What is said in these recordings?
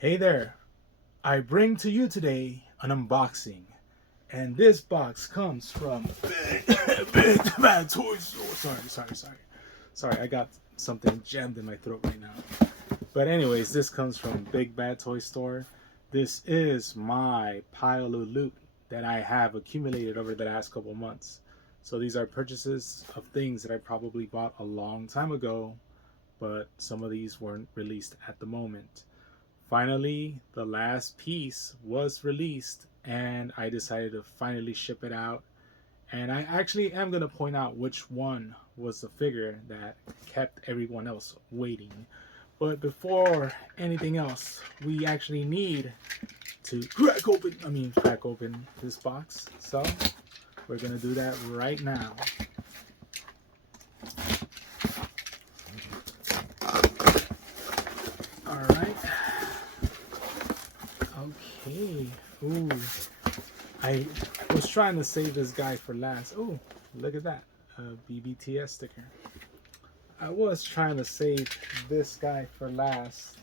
Hey there, I bring to you today an unboxing, and this box comes from Big Bad Toy Store. Sorry, I got something jammed in my throat right now. But anyways, this comes from Big Bad Toy Store. This is my pile of loot that I have accumulated over the last couple months. So these are purchases of things that I probably bought a long time ago, but some of these weren't released at the moment. Finally, the last piece was released, and I decided to finally ship it out. And I actually am going to point out which one was the figure that kept everyone else waiting. But before anything else, we actually need to crack open this box. So we're going to do that right now. All right. Okay. Ooh. I was trying to save this guy for last. Oh, look at that. A BBTS sticker. I was trying to save this guy for last.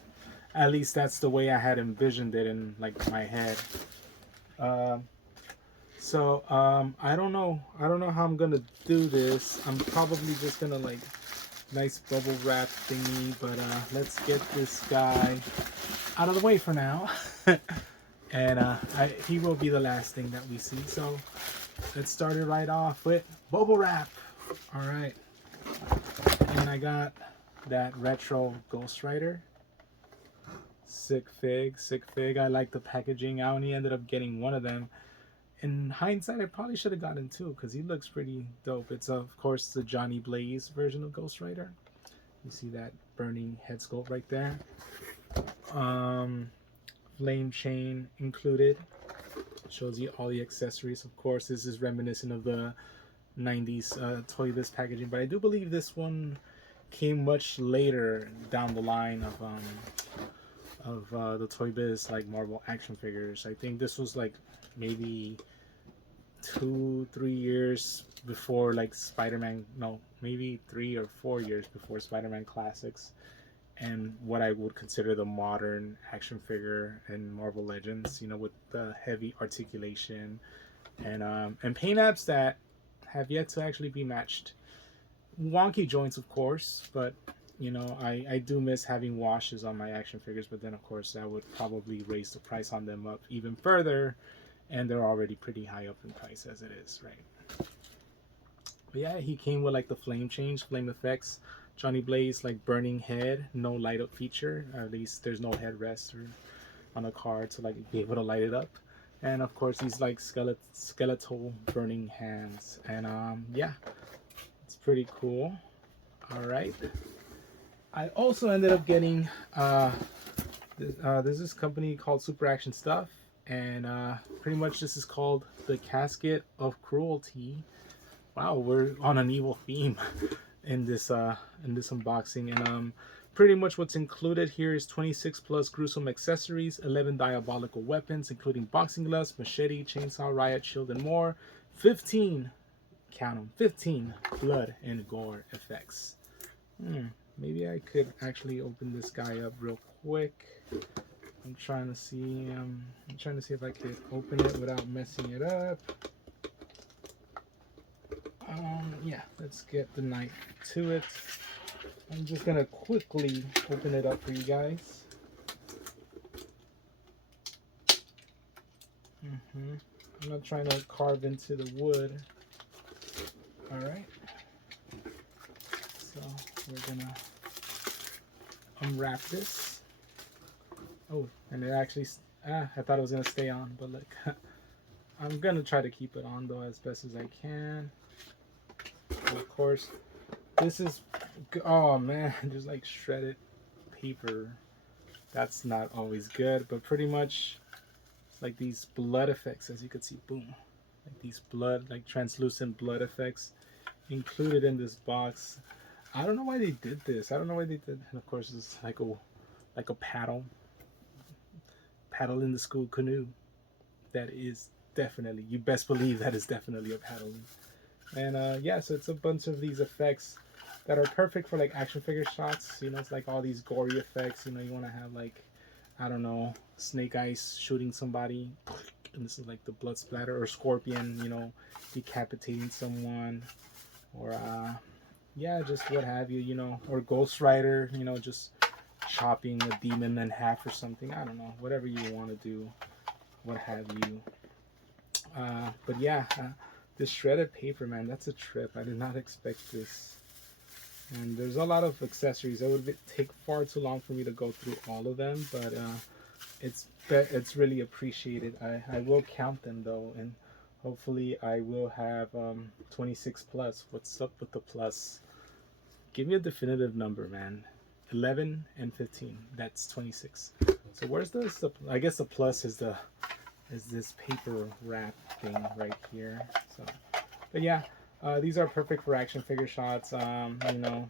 At least that's the way I had envisioned it in like my head. Um, I don't know. I don't know how I'm gonna do this. I'm probably just gonna like nice bubble wrap thingy, but let's get this guy out of the way for now. And he will be the last thing that we see. So let's start it right off with bubble wrap. All right, and I got that retro Ghost Rider. Sick fig, sick fig. I like the packaging. I only ended up getting one of them. In hindsight, I probably should have gotten two because he looks pretty dope. It's of course the Johnny Blaze version of Ghost Rider. You see that burning head sculpt right there. Um, Flame chain included. Shows you all the accessories. Of course, this is reminiscent of the 90s Toy Biz packaging, but I do believe this one came much later down the line of the Toy Biz like Marvel action figures. I think this was like maybe 2-3 years before like Spider-Man. No, maybe 3 or 4 years before Spider-Man Classics and what I would consider the modern action figure in Marvel Legends. You know, with the heavy articulation and paint apps that have yet to actually be matched. Wonky joints, of course, but you know, I do miss having washes on my action figures, but then of course that would probably raise the price on them up even further, and they're already pretty high up in price as it is, right? But yeah, he came with like the flame change, flame effects, Johnny Blaze like burning head, no light up feature, or at least there's no headrest or on a card to like be able to light it up. And of course these like skeletal burning hands. And yeah, it's pretty cool. All right. I also ended up getting there's this company called Super Action Stuff, and pretty much this is called the Casket of Cruelty. Wow, we're on an evil theme in this unboxing, and pretty much what's included here is 26 plus gruesome accessories, 11 diabolical weapons, including boxing gloves, machete, chainsaw, riot shield, and more. 15, count them, 15 blood and gore effects. Maybe I could actually open this guy up real quick. I'm trying to see. I'm trying to see if I could open it without messing it up. Yeah, let's get the knife to it. I'm just gonna quickly open it up for you guys. I'm not trying to carve into the wood. All right. So we're gonna unwrap this. Oh, and it actually, I thought it was gonna stay on, but look, I'm gonna try to keep it on though as best as I can. And of course, this is, oh man, there's like shredded paper. That's not always good, but pretty much like these blood effects, as you can see, boom, like these blood, like translucent blood effects included in this box. I don't know why they did this. I don't know why they did. And of course, it's like a paddle in the school canoe. That is definitely, you best believe that is definitely a paddle. And yeah, so it's a bunch of these effects that are perfect for like action figure shots. You know, it's like all these gory effects. You know, you want to have like I don't know, Snake Eyes shooting somebody, and this is like the blood splatter, or Scorpion, you know, decapitating someone, or yeah, just what have you, you know, or Ghost Rider, you know, just chopping a demon in half or something. I don't know, whatever you want to do, what have you. But yeah, this shredded paper, man, that's a trip. I did not expect this. And there's a lot of accessories. It would take far too long for me to go through all of them, but it's really appreciated. I will count them though, and hopefully I will have 26 plus. What's up with the plus? Give me a definitive number, man. 11 and 15. That's 26. So where's the I guess the plus is this paper wrap thing right here. So, but yeah, these are perfect for action figure shots. You know,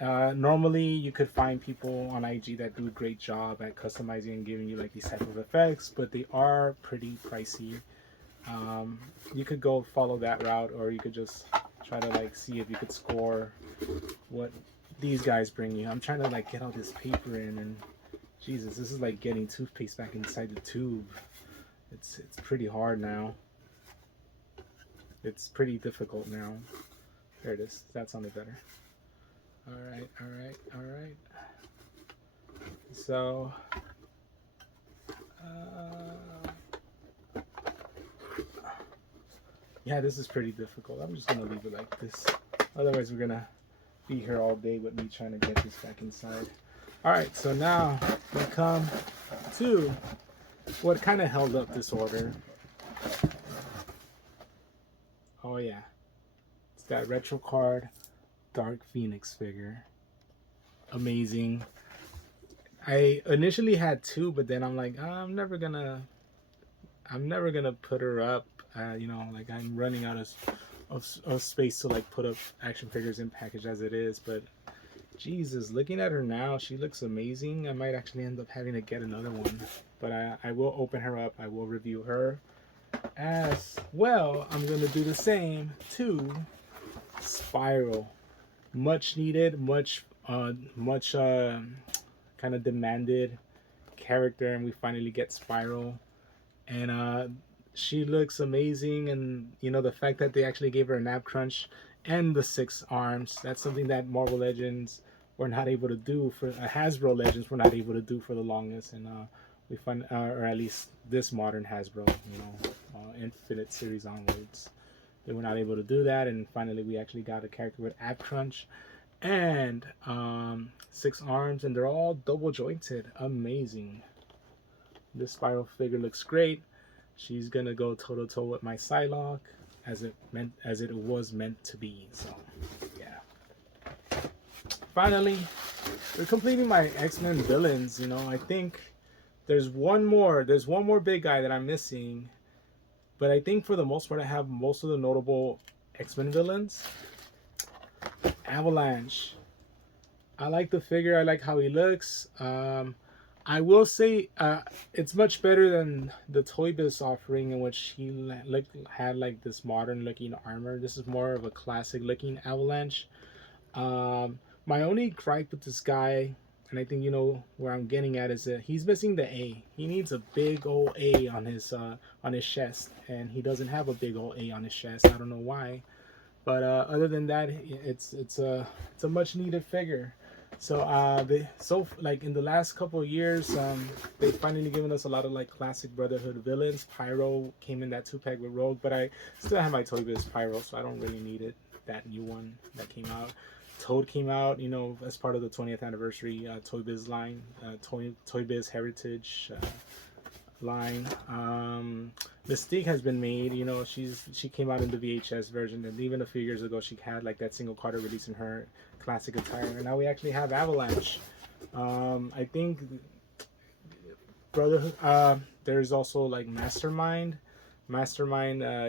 normally you could find people on IG that do a great job at customizing and giving you like these type of effects, but they are pretty pricey. You could go follow that route, or you could just try to like see if you could score what these guys bring you. I'm trying to like get all this paper in, and Jesus, this is like getting toothpaste back inside the tube. It's pretty hard now. It's pretty difficult now. There it is. That sounded better. All right. So, yeah, this is pretty difficult. I'm just gonna leave it like this. Otherwise, we're gonna be here all day with me trying to get this back inside. All right, so now we come to what kind of held up this order. Oh yeah, it's that retro card Dark Phoenix figure. Amazing. I initially had two, but then I'm like, I'm never gonna put her up. You know, like I'm running out of space to like put up action figures in package as it is. But Jesus, looking at her now, she looks amazing. I might actually end up having to get another one, but I will open her up. I will review her as well. I'm gonna do the same to Spiral. Much needed, much kind of demanded character, and we finally get Spiral. And she looks amazing, and you know, the fact that they actually gave her a nap crunch and the 6 arms, that's something that Marvel Legends were not able to do, for Hasbro Legends were not able to do for the longest. And we find, or at least this modern Hasbro, you know, Infinite series onwards, they were not able to do that. And finally we actually got a character with ab crunch and 6 arms, and they're all double jointed. Amazing. This Spiral figure looks great. She's gonna go toe to toe with my Psylocke, as it was meant to be. So yeah. Finally, we're completing my X-Men villains. You know, I think there's one more big guy that I'm missing, but I think for the most part I have most of the notable X-Men villains. Avalanche. I like the figure. I like how he looks. I will say it's much better than the Toy Biz offering, in which he had like this modern looking armor. This is more of a classic looking Avalanche. My only gripe with this guy, and I think you know where I'm getting at, is that he's missing the A. He needs a big old A on his chest, and he doesn't have a big old A on his chest. I don't know why, but other than that, it's a much needed figure. So like in the last couple of years, they've finally given us a lot of like classic Brotherhood villains. Pyro came in that 2-pack with Rogue, but I still have my Toy Biz Pyro, so I don't really need it. That new one that came out. Toad came out, you know, as part of the 20th anniversary Toy Biz line, Toy Biz Heritage line. Mystique has been made, you know, she came out in the VHS version, and even a few years ago she had like that single Carter release in her classic attire, and now we actually have Avalanche. I think Brotherhood, there's also like Mastermind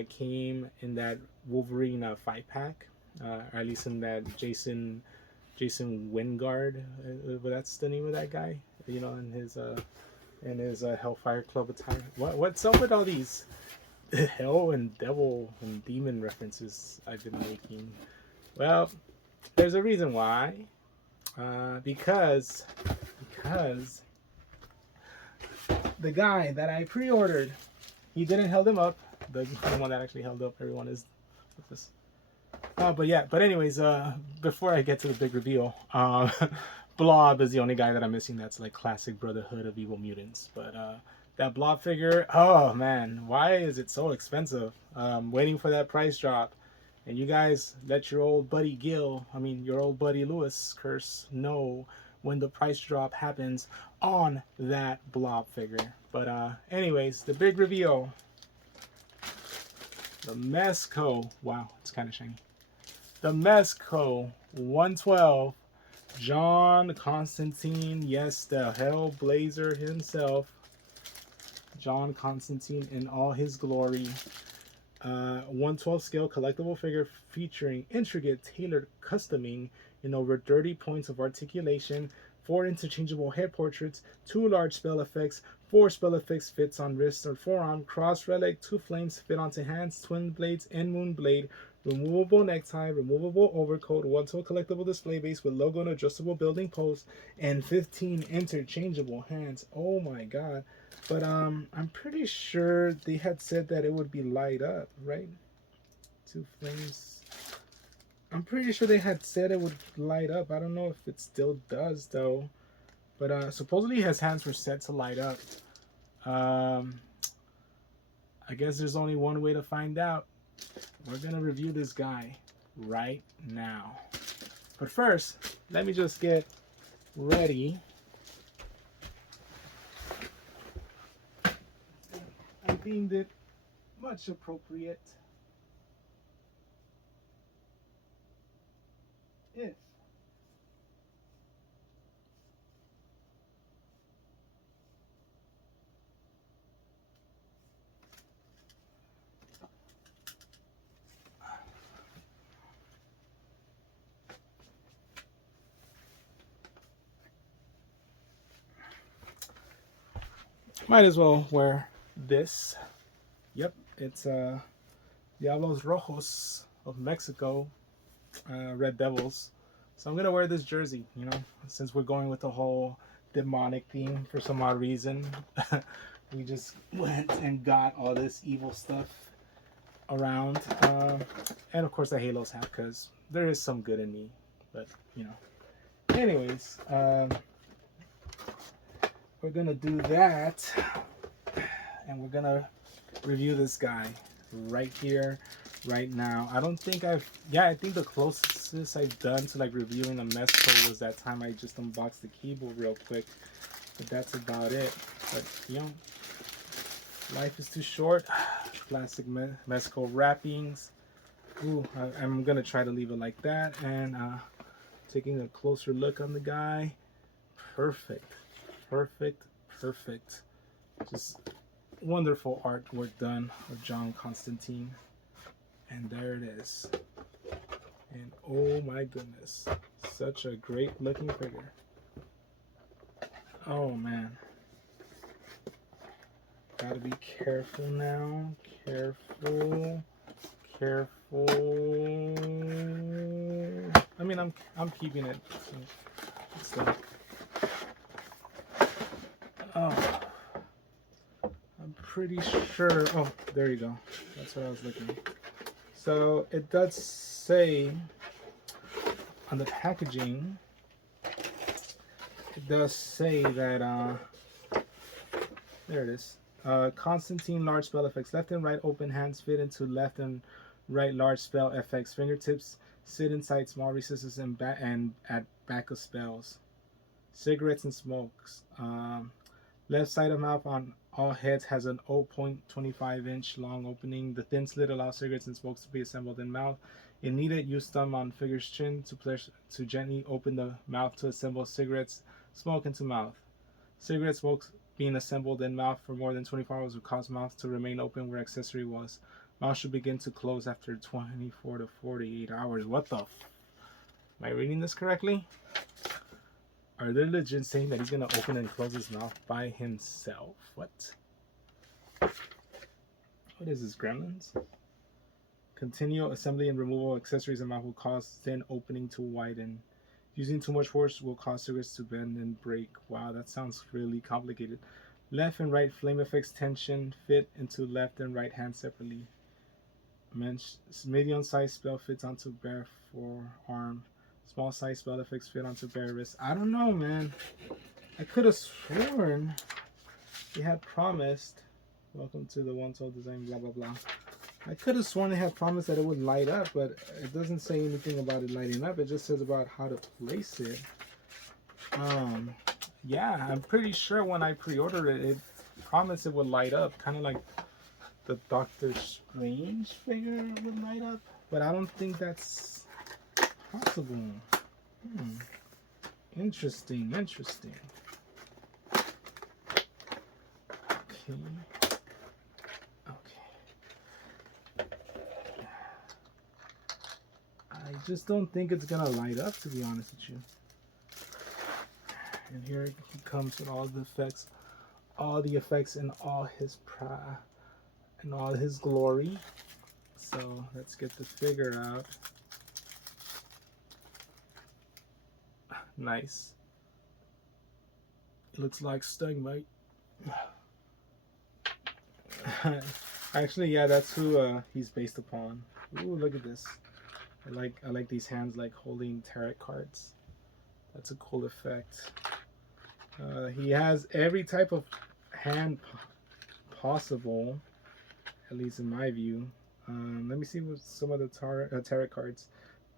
came in that Wolverine 5-pack, or at least in that Jason Wingard, that's the name of that guy, you know, in his Hellfire Club attire. What's up with all these hell and devil and demon references I've been making? Well, there's a reason why. Because the guy that I pre-ordered, he didn't held him up. The one that actually held up everyone is this. But yeah, but anyways, before I get to the big reveal, Blob is the only guy that I'm missing that's like classic Brotherhood of Evil Mutants. But that Blob figure, oh man, why is it so expensive? Waiting for that price drop. And you guys let your old buddy your old buddy Lewis Curse know when the price drop happens on that Blob figure. But anyways, the big reveal. The Mezco, wow, it's kind of shiny. The Mezco 112, John Constantine, yes, the Hellblazer himself. John Constantine in all his glory. 112 scale collectible figure featuring intricate tailored customing in over 30 points of articulation, 4 interchangeable head portraits, 2 large spell effects, 4 spell effects fits on wrist or forearm, cross relic, 2 flames fit onto hands, twin blades, end moon blade, removable necktie, removable overcoat, 112 collectible display base with logo and adjustable building post, and 15 interchangeable hands. Oh my god. But I'm pretty sure they had said that it would be light up, right? 2 flames. I'm pretty sure they had said it would light up. I don't know if it still does though. But supposedly his hands were set to light up. I guess there's only one way to find out. We're gonna review this guy right now. But first, let me just get ready. I deemed it much appropriate if might as well wear this. Yep, it's Diablos Rojos of Mexico, Red Devils. So I'm gonna wear this jersey, you know, since we're going with the whole demonic theme for some odd reason. We just went and got all this evil stuff around, and of course the Halos hat, because there is some good in me, but you know. Anyways, we're gonna do that, and we're gonna review this guy right here, right now. I don't think I think the closest I've done to like reviewing a Mezco was that time I just unboxed the keyboard real quick, but that's about it. But you know, life is too short. Classic Mezco wrappings. Ooh, I'm gonna try to leave it like that, and taking a closer look on the guy. Perfect, perfect, perfect. Just wonderful artwork done of John Constantine. And there it is. And oh my goodness, such a great looking figure. Oh man. Gotta be careful now. Careful. Careful. I mean, I'm keeping it. So, oh. I'm pretty sure. Oh, there you go. That's what I was looking. So it does say on the packaging. It does say that there it is. Constantine large spell effects. Left and right open hands fit into left and right large spell effects. Fingertips sit inside small recesses and at back of spells. Cigarettes and smokes. Left side of mouth on all heads has an 0.25-inch long opening. The thin slit allows cigarettes and smokes to be assembled in mouth. If needed, use thumb on figure's chin to gently open the mouth to assemble cigarettes smoke into mouth. Cigarette smokes being assembled in mouth for more than 24 hours will cause mouth to remain open where accessory was. Mouth should begin to close after 24 to 48 hours. What the Am I reading this correctly? Are they legit saying that he's gonna open and close his mouth by himself? What? What is this, Gremlins? Continual assembly and removal of accessories in mouth will cause thin opening to widen. Using too much force will cause cigarettes to bend and break. Wow, that sounds really complicated. Left and right flame effects tension fit into left and right hand separately. Medium size spell fits onto bare forearm. Small size spell effects fit onto bare wrist. I don't know, man. I could have sworn they had promised. Welcome to the one told design, blah blah blah. I could have sworn they had promised that it would light up, but it doesn't say anything about it lighting up. It just says about how to place it. Yeah, I'm pretty sure when I pre-ordered it, it promised it would light up, kind of like the Doctor Strange figure would light up, but I don't think that's possible. Interesting, interesting. Okay. I just don't think it's gonna light up, to be honest with you. And here he comes with all the effects in all his in all his glory. So let's get the figure out. Nice. It looks like Stegmite. Actually, yeah, that's who he's based upon. Ooh, look at this. I like these hands like holding tarot cards. That's a cool effect. He has every type of hand possible, at least in my view. Let me see what some of the tarot cards.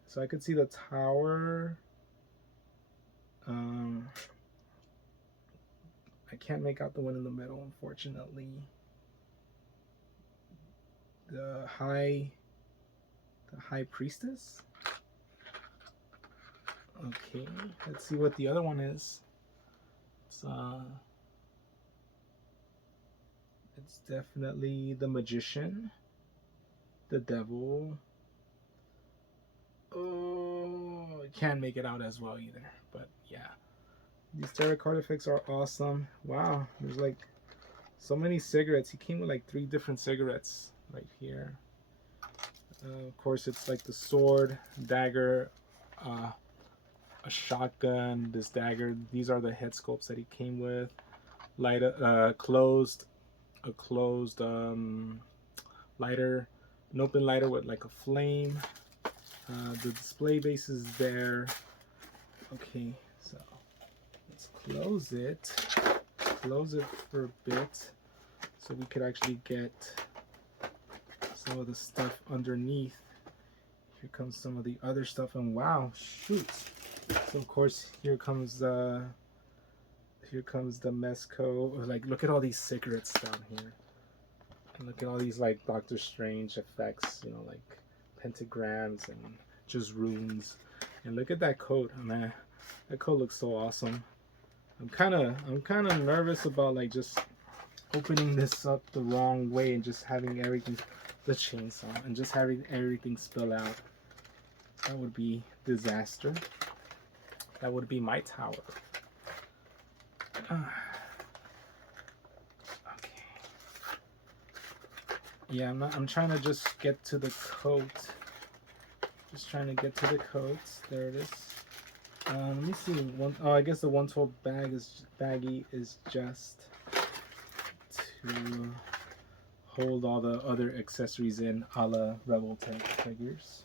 So I could see the Tower. I can't make out the one in the middle, unfortunately. The High Priestess. Okay, let's see what the other one is. It's definitely the Magician, the Devil. Oh, I can't make it out as well either. But yeah, these tarot card effects are awesome. Wow, there's like so many cigarettes. He came with like 3 different cigarettes right here. Of course, it's like the sword, dagger, a shotgun, this dagger. These are the head sculpts that he came with. A closed lighter, an open lighter with like a flame. The display base is there. Okay, so let's close it for a bit so we could actually get some of the stuff underneath. Here comes some of the other stuff, and wow, shoot. So of course here comes the Mezco. Like, look at all these cigarettes down here. And look at all these like Doctor Strange effects, you know, like pentagrams and just runes. And look at that coat, man. That coat looks so awesome. I'm kind of nervous about like just opening this up the wrong way and just having everything, the chainsaw, and just having everything spill out. That would be disaster. That would be my tower. Okay. Yeah, I'm trying to just get to the coat. Just trying to get to the coats. There it is. Let me see. I guess the 112 baggie is just to hold all the other accessories in, a la Rebel type figures.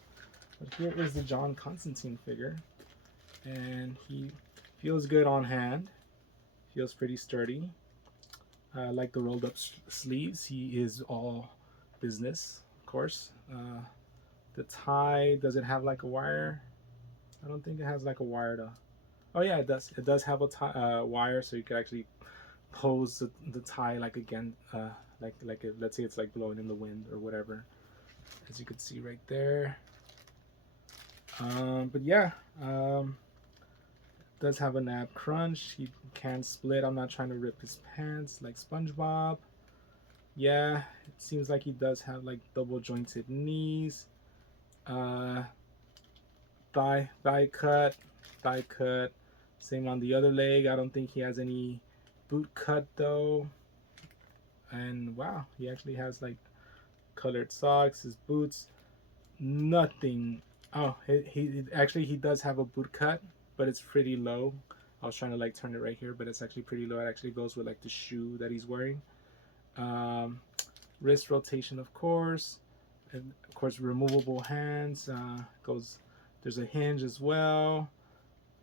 But here is the John Constantine figure, and he feels good on hand. Feels pretty sturdy. Like the rolled up sleeves. He is all business, of course. The tie, does it have like a wire? I don't think it has like a wire though. Oh yeah, it does. It does have a wire, so you could actually pose the tie like again, like let's say it's like blowing in the wind or whatever, as you could see right there. But yeah, does have a nab crunch. He can split. I'm not trying to rip his pants like SpongeBob. Yeah, it seems like he does have like double jointed knees. Thigh cut. Same on the other leg. I don't think he has any boot cut though. And wow, he actually has like colored socks. His boots, nothing. Oh, he actually he does have a boot cut, but it's pretty low. I was trying to like turn it right here, but it's actually pretty low. It actually goes with like the shoe that he's wearing. Um, Wrist rotation, of course, and of course removable hands. Goes. There's a hinge as well.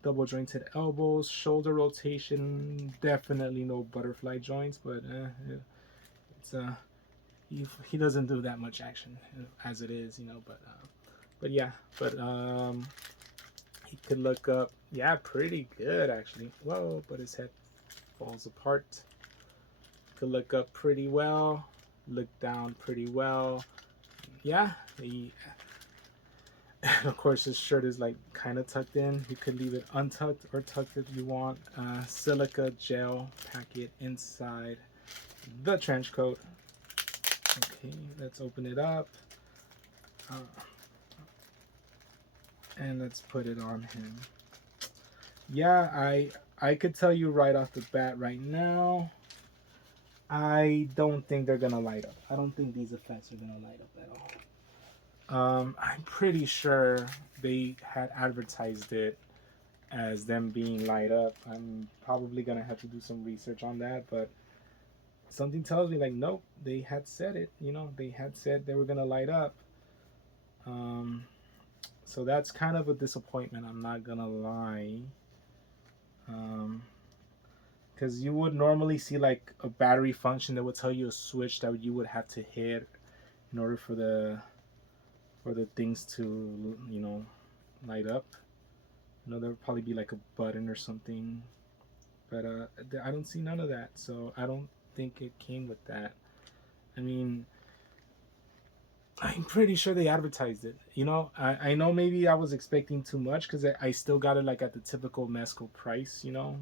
Double jointed elbows, shoulder rotation. Definitely no butterfly joints, but it's he doesn't do that much action as it is, you know. But yeah, but he could look up. Yeah, pretty good actually. Whoa, but his head falls apart. Could look up pretty well. Look down pretty well. Yeah, he. Of course, his shirt is like kind of tucked in. You could leave it untucked or tucked if you want. Silica gel packet inside the trench coat. Okay, let's open it up. Uh, and let's put it on him. Yeah, I could tell you right off the bat right now, I don't think they're gonna light up. I don't think these effects are gonna light up at all. I'm pretty sure they had advertised it as them being light up. I'm probably gonna have to do some research on that, but something tells me like nope, they had said it. You know, they had said they were gonna light up. Um, so that's kind of a disappointment. I'm not gonna lie. Um, because you would normally see like a battery function that would tell you a switch that you would have to hit in order for the things to light up. You know, there would probably be like a button or something, but I don't see none of that, so I don't think it came with that. I mean, I'm pretty sure they advertised it. You know, I know maybe I was expecting too much because I still got it like at the typical Mezco price, you know,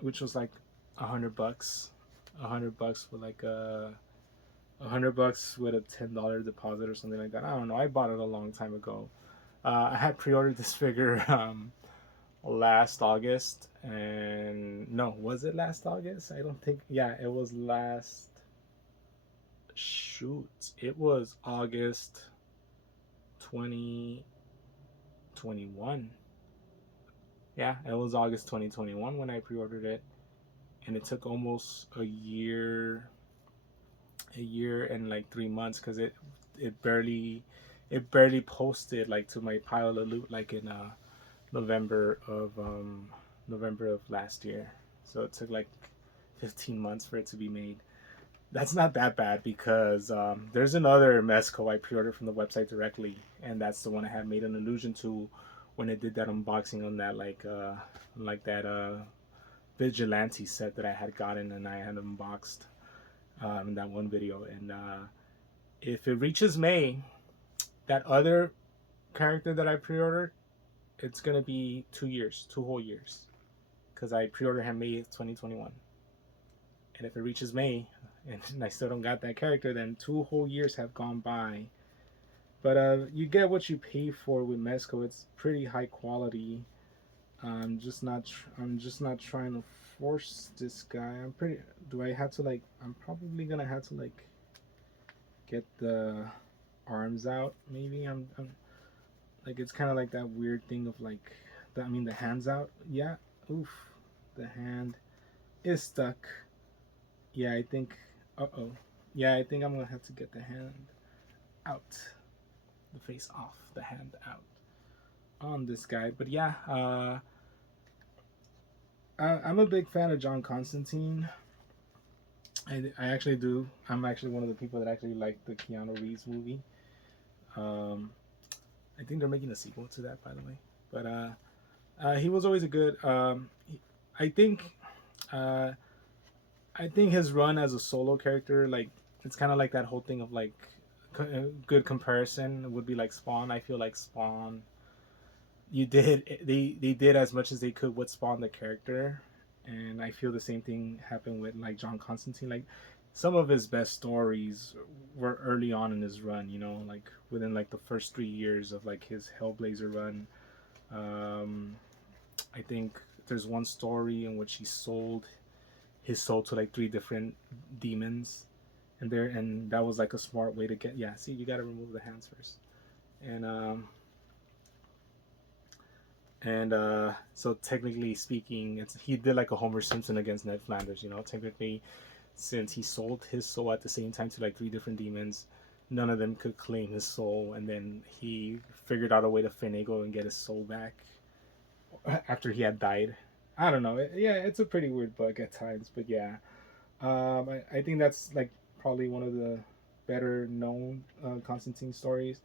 which was like $100, $100 for like $100 with a $10 deposit or something like that. I don't know. I bought it a long time ago. I had pre-ordered this figure last August, and no, was it last August? I don't think. Yeah, it was last. Shoot, it was August 2021. Yeah, it was August 2021 when I pre-ordered it, and it took almost a year and like 3 months because it barely posted like to my pile of loot like in November of November of last year. So it took like 15 months for it to be made. That's not that bad because there's another Mezco I pre-ordered from the website directly, and that's the one I had made an allusion to when I did that unboxing on that like that vigilante set that I had gotten and I had unboxed in that one video. And if it reaches May, that other character that I pre-ordered, it's gonna be 2 years, 2 whole years, because I pre-ordered him May 2021. And if it reaches May and I still don't got that character, then 2 whole years have gone by. But you get what you pay for with Mezco. It's pretty high quality. I'm just not trying to force this guy. I'm pretty. Do I have to like? I'm probably gonna have to like get the arms out. Maybe I'm like it's kind of like that weird thing of like. I mean the hands out. Yeah. Oof. The hand is stuck. Yeah, I think. Uh oh. Yeah, I think I'm gonna have to get the hand out, the face off, the hand out on this guy. But yeah, I'm a big fan of John Constantine. I actually do. I'm actually one of the people that actually like the Keanu Reeves movie. Um, I think they're making a sequel to that, by the way. But he was always a good. I think. Uh, I think his run as a solo character, like it's kind of like that whole thing of like good comparison would be like Spawn. I feel like Spawn, they did as much as they could with Spawn the character, and I feel the same thing happened with like John Constantine. Like some of his best stories were early on in his run. You know, like within like the first 3 years of like his Hellblazer run. Um, I think there's one story in which he sold his soul to like three different demons, and that was like a smart way to get. Yeah, see, you got to remove the hands first, and And so technically speaking, he did like a Homer Simpson against Ned Flanders. You know, technically, since he sold his soul at the same time to like three different demons, none of them could claim his soul, and then he figured out a way to finagle and get his soul back after he had died. I don't know. Yeah, it's a pretty weird bug at times, but yeah, I think that's like probably one of the better known Constantine stories.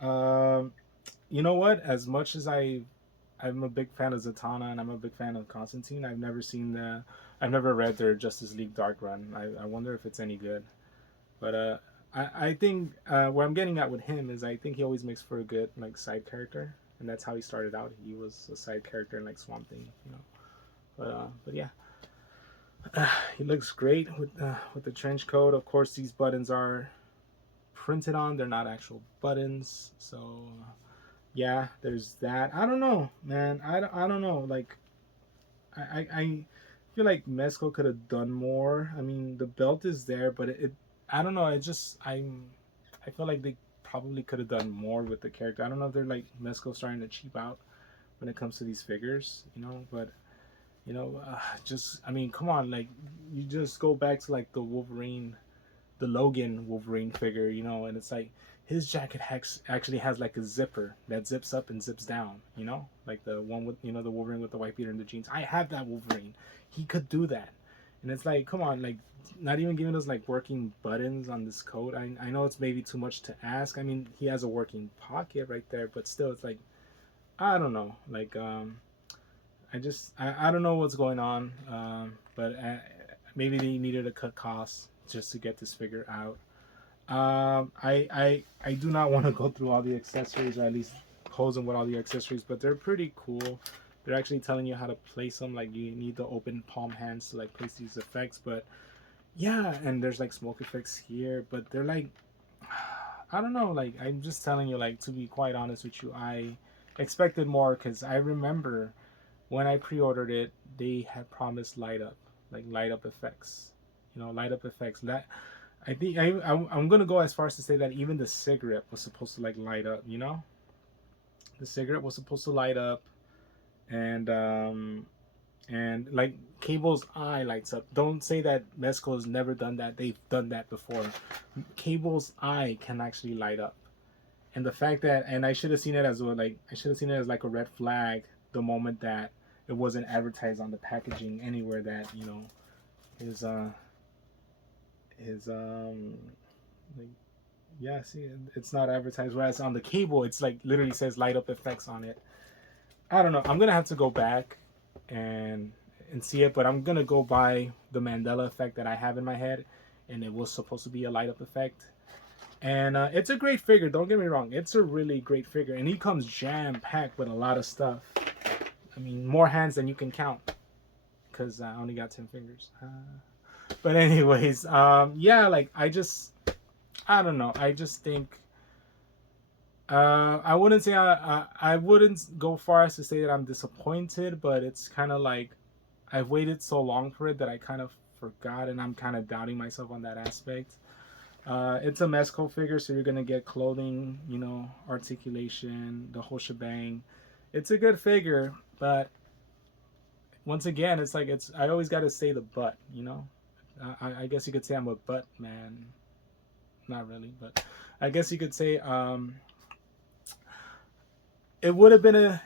Um, you know what? As much as I'm a big fan of Zatanna and I'm a big fan of Constantine. I've never read their Justice League Dark Run. I wonder if it's any good. But I think where I'm getting at with him is I think he always makes for a good like side character, and that's how he started out. He was a side character in like Swamp Thing, you know. But yeah, he looks great with the trench coat. Of course, these buttons are printed on. They're not actual buttons, so yeah, there's that. I don't know, man. I don't know. Like I feel like Mezco could have done more. I mean, the belt is there, but I don't know. I feel like they probably could have done more with the character. I don't know if they're like Mezco starting to cheap out when it comes to these figures, you know. But just I mean, come on, like you just go back to like the Wolverine, the Logan Wolverine figure, you know, and it's like his jacket actually has like a zipper that zips up and zips down, you know, like the one with the Wolverine with the white beater and the jeans. I have that Wolverine. He could do that, and it's like, come on, like not even giving us like working buttons on this coat. I know it's maybe too much to ask. I mean, he has a working pocket right there, but still, it's like I don't know, like I don't know what's going on, but maybe they needed to cut costs just to get this figure out. I do not want to go through all the accessories, or at least pose them with all the accessories, but they're pretty cool. They're actually telling you how to place them. Like you need the open palm hands to like place these effects. But yeah, and there's like smoke effects here, but they're like I don't know. Like I'm just telling you, like to be quite honest with you, I expected more because I remember when I pre-ordered it, they had promised light up effects. You know, light up effects. That I think I'm gonna go as far as to say that even the cigarette was supposed to like light up. You know, the cigarette was supposed to light up, and like Cable's eye lights up. Don't say that Mezco has never done that. They've done that before. Cable's eye can actually light up, and the fact that and I should have seen it as well. Like I should have seen it as like a red flag the moment that it wasn't advertised on the packaging anywhere that his his like yeah, see, it's not advertised, whereas on the cable it's like literally says light up effects on it. I don't know, I'm gonna have to go back and see it, but I'm gonna go by the Mandela effect that I have in my head, and it was supposed to be a light up effect. And it's a great figure, don't get me wrong, it's a really great figure, and he comes jam packed with a lot of stuff. I mean, more hands than you can count, because I only got 10 fingers. But anyways, yeah, like I don't know. I just think I wouldn't say I wouldn't go far as to say that I'm disappointed, but it's kind of like I've waited so long for it that I kind of forgot, and I'm kind of doubting myself on that aspect. It's a Mezco figure, so you're gonna get clothing, articulation, the whole shebang. It's a good figure, but once again, it's like I always got to say the but. I guess you could say I'm a butt man. Not really, but I guess you could say it would have been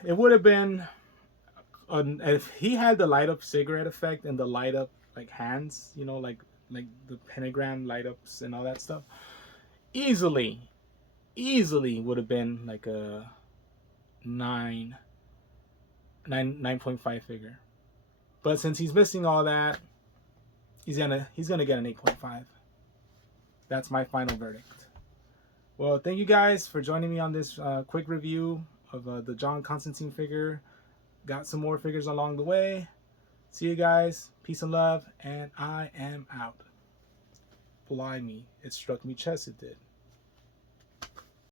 if he had the light up cigarette effect and the light up like hands, like the pentagram light ups and all that stuff. Easily, easily would have been like a 9.5 figure. But since he's missing all that, he's gonna get an 8.5. That's my final verdict. Well, thank you guys for joining me on this quick review of the John Constantine figure. Got some more figures along the way. See you guys. Peace and love, and I am out. Blimey, it struck me chest, it did.